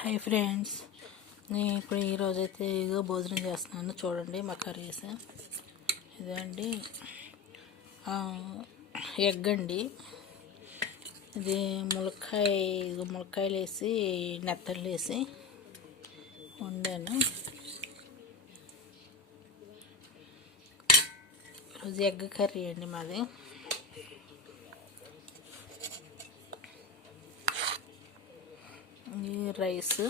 Hi friends, నేను ఇప్పుడు ఈరోజైతే ఇదో భోజనం చేస్తున్నాను. చూడండి మా కర్రీస్ ఇదే అండి. ఎగ్ అండి, ఇది ములక్కాయలు వేసి నెత్తళ్ళు వేసి వండాను. ఈరోజు ఎగ్ కర్రీ అండి మాది. రైస్,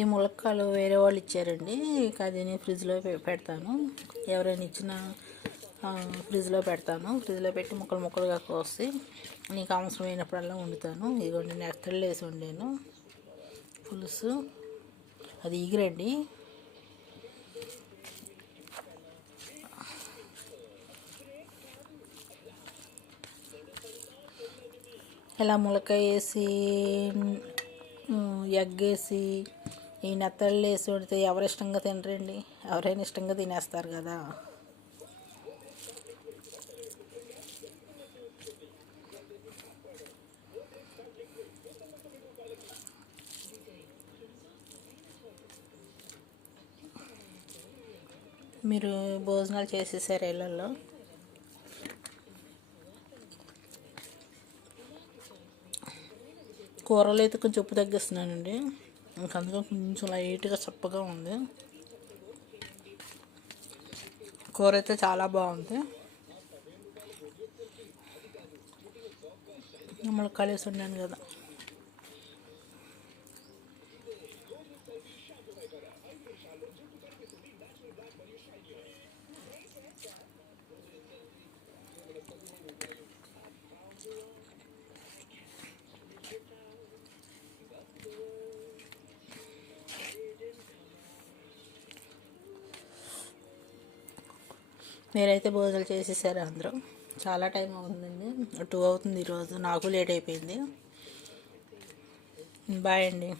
ఈ ములక్కాయలు వేరే వాళ్ళు ఇచ్చారండి. అది నేను ఫ్రిడ్జ్లో పెడతాను. ఎవరైనా ఇచ్చిన ఫ్రిడ్జ్లో పెడతాను. ఫ్రిడ్జ్లో పెట్టి ముక్కలుగా కోసి నీకు అవసరమైనప్పుడల్లా వండుతాను. ఇదిగోండి, నెత్తళ్ళు వేసి వండాను పులుసు. అది ఈగరండి. ఇలా ములక్కాయ వేసి ఎగ్ వేసి ఈ నెత్తళ్ళు వేసి వండితే ఎవరు ఇష్టంగా తినరండి? ఎవరైనా ఇష్టంగా తినేస్తారు కదా. మీరు భోజనాలు చేసేసారు ఇళ్ళల్లో? కూరలు అయితే కొంచెం ఉప్పు తగ్గిస్తున్నానండి. అందుకని కొంచెం లైట్గా చప్పగా ఉంది. కూర అయితే చాలా బాగుంది. ములక్కాయలు వేసి వండాను కదా. మీరైతే భోజనాలు చేసేసారు అందరూ? చాలా టైం అవుతుందండి, 2 అవుతుంది ఈరోజు. నాకు లేట్ అయిపోయింది. బాయ్ అండి.